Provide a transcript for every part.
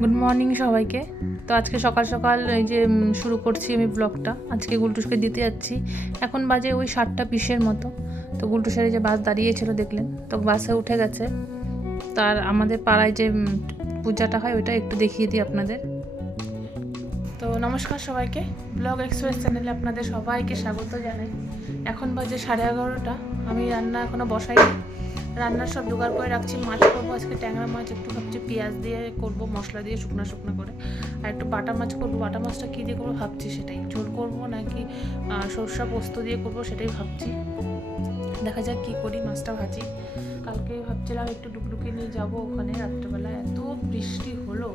Good morning সবাইকে। তো আজকে সকাল সকাল এই যে শুরু করছি আমি ব্লগটা। আজকে গুলটুসকে দিতে যাচ্ছি। এখন বাজে ওই 7:20 মতো। তো গুলটুসের যে বাস দাঁড়িয়েছিল দেখলেন, তো বাসে উঠে গেছে। তার আমাদের পাড়ায় যে পূজাটা হয় ওইটা একটু দেখিয়ে দিই আপনাদের। তো নমস্কার সবাইকে, ব্লগ এক্সপ্রেস চ্যানেলে আপনাদের সবাইকে স্বাগত জানাই। এখন বাজে 11:30। আমি রান্না এখনও বসাইনি। রান্নার সব জোগাড় করে রাখছি। মাছ করবো আজকে, ট্যাংরা মাছ। একটু ভাবছি পেঁয়াজ দিয়ে করব, মশলা দিয়ে শুকনো শুকনো করে। আর একটু বাটা মাছ করবো। বাটা মাছটা কী দিয়ে করবো ভাবছি, সেটাই ঝোল করবো নাকি সরষা পোস্ত দিয়ে করবো সেটাই ভাবছি। দেখা যাক কী করি। মাছটা ভাজি। কালকে ভাবছিলাম একটু ডুগডুগি নিয়ে যাবো ওখানে। রাত্রেবেলা এত বৃষ্টি হলো,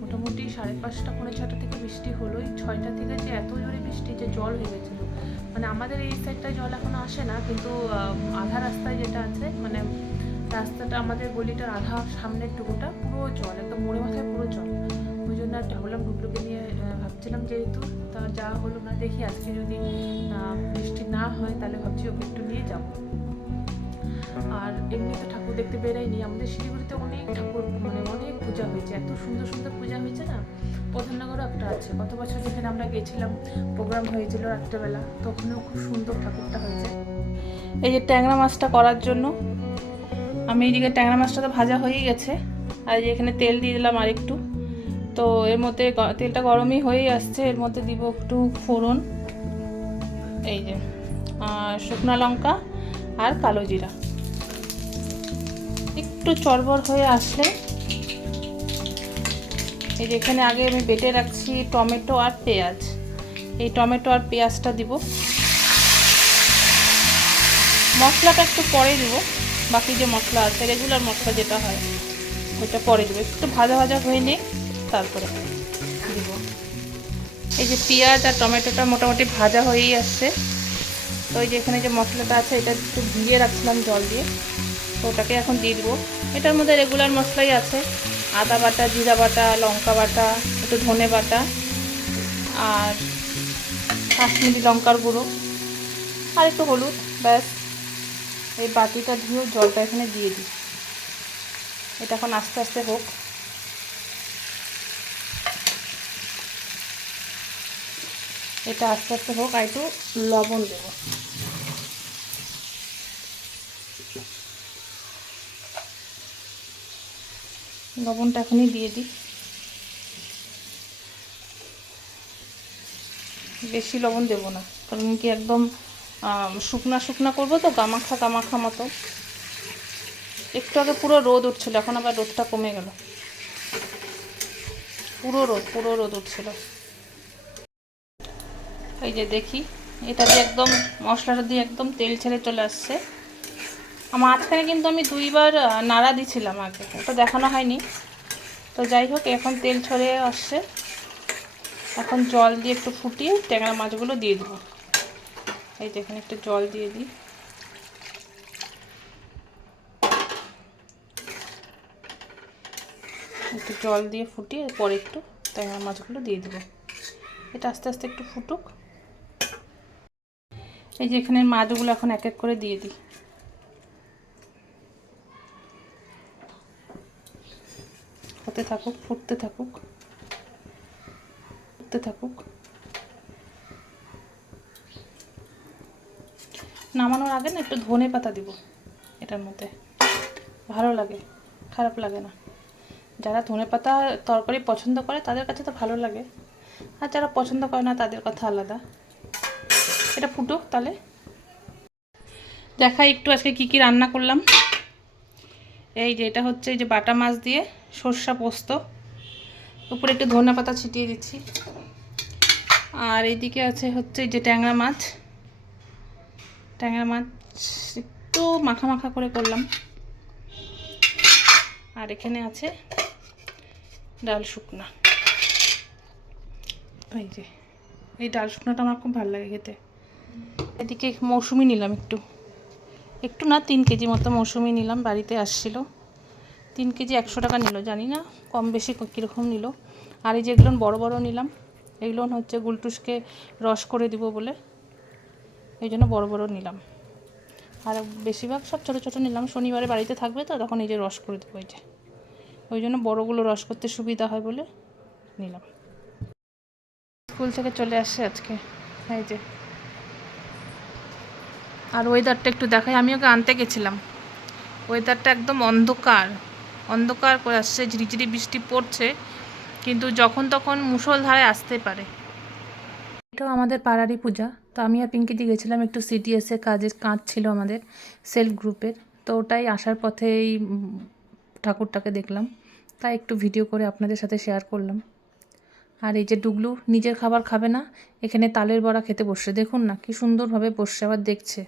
মোটামুটি 5:30 পৌনে 6টা থেকে বৃষ্টি হলো। 6টা থেকে যে এত জোরে বৃষ্টি যে জল হয়ে গেছিলো। মানে আমাদের এই সাইডটায় জল এখনও আসে না, কিন্তু আধা রাস্তায় যেটা আছে, মানে রাস্তাটা আমাদের গলিটার আধা সামনের টুকুটা পুরো জল, একদম মোড়ে মাথায় পুরো জল। ওই জন্য একটা ভাবলাম ডুগডুগি নিয়ে ভাবছিলাম, যেহেতু তা যা হলো না, দেখি আজকে যদি বৃষ্টি না হয় তাহলে ভাবছি ওকে একটু নিয়ে যাবো। আর এমনি তো ঠাকুর দেখতে বেরাইনি। আমাদের শিলিগুড়িতে অনেক ঠাকুর, মানে অনেক পূজা হয়েছে, এত সুন্দর সুন্দর পূজা হয়েছে না। প্রধাননগরও একটা আছে, গত বছর যেখানে আমরা গেছিলাম, প্রোগ্রাম হয়েছিল রাত্রেবেলা, তখনও খুব সুন্দর ঠাকুরটা হয়েছে। এই যে ট্যাংরা মাছটা করার জন্য আমি এইদিকে ট্যাংরা মাছটা তো ভাজা হয়েই গেছে। আর যে এখানে তেল দিয়ে দিলাম আর একটু। তো এর মধ্যে তেলটা গরমই হয়েই আসছে। এর মধ্যে দিব একটু ফোড়ন, এই যে শুকনো লঙ্কা আর কালো জিরা। একটু চড়বড় হয়ে আসলে এই যে এখানে আগে আমি বেটে রাখছি টমেটো আর পেঁয়াজ, এই টমেটো আর পেঁয়াজটা দিব। মশলাটা একটু পরে দিব, বাকি যে মশলা আছে রেগুলার মশলা যেটা হয় ওইটা পরে দেবো। একটু ভাজা ভাজা হয়ে নিয়ে তারপরে দিব। এই যে পেঁয়াজ আর টমেটোটা মোটামুটি ভাজা হয়েই আসছে। তো ওই যে এখানে যে মশলাটা আছে এটা একটু ভিজিয়ে রাখছিলাম জল দিয়ে, তো ওটাকে এখন দিয়ে দিব। এটার মধ্যে রেগুলার মশলাই আছে, আদা বাটা, জিরা বাটা, লঙ্কা বাটা, একটু ধনে বাটা আর কাশ্মীরি লঙ্কার গুঁড়ো আর একটু হলুদ, ব্যাস। এই বাটিটা ধুয়ে জলটা এখানে দিয়ে দিই। এটা এখন আস্তে আস্তে হোক। এটা আস্তে আস্তে হোক। আর একটু লবণ দেবো। লবণটা এখনই দিয়ে দিই। বেশি লবণ দেবো না, কারণ কি একদম শুকনা শুকনা করবো তো, গামাখা গামাখা মতো। একটু আগে পুরো রোদ উঠছিল, এখন আবার রোদটা কমে গেল। পুরো রোদ উঠছিল। এই যে দেখি, এটা দিয়ে একদম মশলাটা দিয়ে একদম তেল ছেড়ে চলে আসছে। মাঝখানে কিন্তু আমি 2বার নাড়া দিছিলাম, আগে ওটা দেখানো হয়নি। তো যাই হোক, এখন তেল ছড়ে আসছে। এখন জল দিয়ে একটু ফুটিয়ে ট্যাংরা মাছগুলো দিয়ে দেবো। এই যে এখানে একটু জল দিয়ে দিই। একটু জল দিয়ে ফুটিয়ে পরে একটু ট্যাংরা মাছগুলো দিয়ে দেবো। এটা আস্তে আস্তে একটু ফুটুক। এই যে এখানে মাছগুলো এখন এক এক করে দিয়ে দিই। হতে থাকুক, ফুটতে থাকুক, ফুটতে থাকুক। নামানোর আগে না একটু ধনে পাতা দিব এটার মধ্যে, ভালো লাগে, খারাপ লাগে না। যারা ধনে পাতা তরকারি পছন্দ করে তাদের কাছে তো ভালো লাগে, আর যারা পছন্দ করে না তাদের কথা আলাদা। এটা ফুটুক তাহলে দেখাই একটু আজকে কি কি রান্না করলাম। এই যে এটা হচ্ছে এই যে বাটা মাছ দিয়ে সর্ষা পোস্ত, উপরে একটু ধনে পাতা ছিটিয়ে দিচ্ছি। আর এইদিকে আছে হচ্ছে যে ট্যাংরা মাছ একটু মাখা মাখা করে করলাম। আর এখানে আছে ডাল শুকনা। এই যে এই ডাল শুকনাটা আমার খুব ভালো লাগে খেতে। এদিকে মৌসুমি নিলাম একটু একটু না 3 কেজি মতো মৌসুমি নিলাম, বাড়িতে আসছিল। 3 কেজি 100 টাকা নিল, জানি না কম বেশি কীরকম নিল। আর এই যেগুলো বড় বড় নিলাম, এগুলো হচ্ছে গুলটুসকে রস করে দিব বলে, এই জন্য বড় বড় নিলাম। আর বেশিরভাগ সব ছোটো ছোটো নিলাম, শনিবারে বাড়িতে থাকবে তো তখন এই যে রস করে দেবো। এই যে ওই জন্য বড়গুলো রস করতে সুবিধা হয় বলে নিলাম। স্কুল থেকে চলে আসছে আজকে, এই যে। আর ওয়েদারটা একটু দেখাই, আমি ওকে আনতে গেছিলাম, ওয়েদারটা একদম অন্ধকার অন্ধকার করে আসছে, ঝিরিঝিরি বৃষ্টি পড়ছে, কিন্তু যখন তখন মুষলধারে আসতে পারে। এটাও আমাদের পাড়ারই পূজা। তো আমি আর পিঙ্কিদি গেছিলাম একটু সিটিএসে, কাজ ছিল আমাদের সেলফ গ্রুপের। তো ওটাই আসার পথে এই ঠাকুরটাকে দেখলাম, তাই একটু ভিডিও করে আপনাদের সাথে শেয়ার করলাম। আর এই যে ডুগলু নিজের খাবার খাবে না, এখানে তালের বড়া খেতে বসছে, দেখুন না কি সুন্দরভাবে বসছে, আবার দেখছে।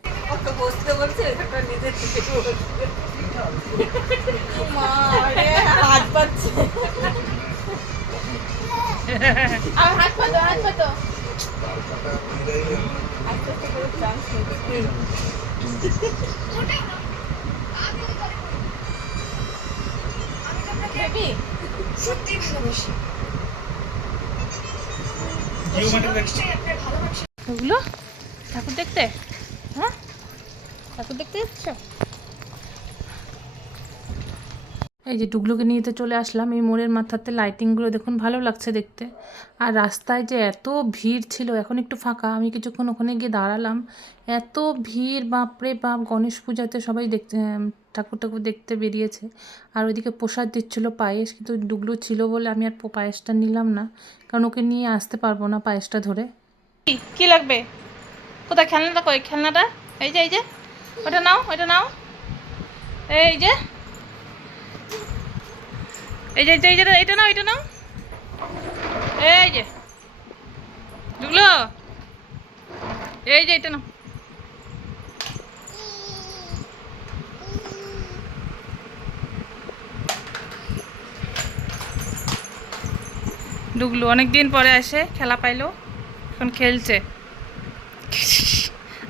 সত্যি ভালোবাসি। ওগুলো ঠাকুর দেখতে, হ্যাঁ ঠাকুর দেখতে যাচ্ছ? এই যে ডুগলুকে নিয়ে তো চলে আসলাম এই মোড়ের মাথাতে, লাইটিংগুলো দেখুন ভালো লাগছে দেখতে। আর রাস্তায় যে এত ভিড় ছিল, এখন একটু ফাঁকা, আমি কিছুক্ষণ ওখানে গিয়ে দাঁড়ালাম, এত ভিড়, বাপরে বাপ। গণেশ পূজাতে সবাই দেখতে ঠাকুর দেখতে বেরিয়েছে। আর ওইদিকে প্রসাদ দিচ্ছিলো পায়েস, কিন্তু ডুগলু ছিল বলে আমি আর পায়েসটা নিলাম না, কারণ ওকে নিয়ে আসতে পারবো না পায়েসটা ধরে। কি লাগবে? কোথায় খেলনাটা? কই খেলনাটা? এই যে ওটা নাও, ওটা নাও, এই যে এটা নাও, এটা নাও, এই যে ডুগলু, এই যে এটা নাও। ডুগলু অনেকদিন পরে এসে খেলা পাইলো, এখন খেলছে।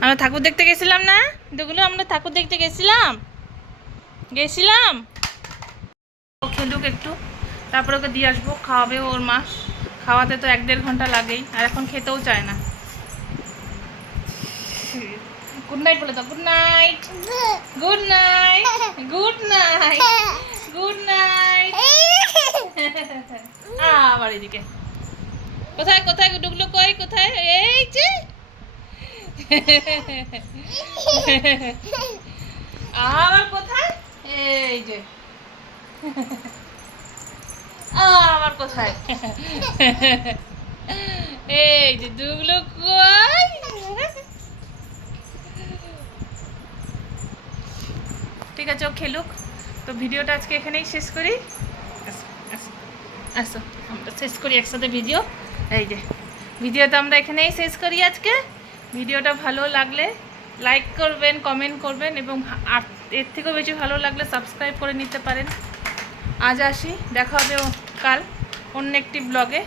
আমরা ঠাকুর দেখতে গেছিলাম না ডুগলু? আমরা ঠাকুর দেখতে গেছিলাম। ও খেলুক একটু, তারপরে ওকে দিয়ে আসবো, খাওয়াবে ওর মা। খাওয়াতে তো 1-1.5 ঘন্টা লাগেই, আর এখন খেতেও চায় না। গুড নাইট বলে দাও, good night, good night, good night, good night. আবার এদিকে কোথায় কোথায় ডুগলু, কই কোথায়? এই যে আবার কোথায়? এই যে আবার কোথায়? এই যে ডুগলু কই? ঠিক আছে, ও খেলুক। তো ভিডিওটা আজকে এখানেই শেষ করি। আসো আমরা শেষ করি একসাথে ভিডিও। এই যে ভিডিওটা আমরা এখানেই শেষ করি আজকে। ভিডিওটা ভালো লাগলে লাইক করবেন, কমেন্ট করবেন, এবং এর থেকেও বেশি ভালো লাগলে সাবস্ক্রাইব করে নিতে পারেন। আজ আসি, দেখা হবে কাল অন্য একটি ব্লগে।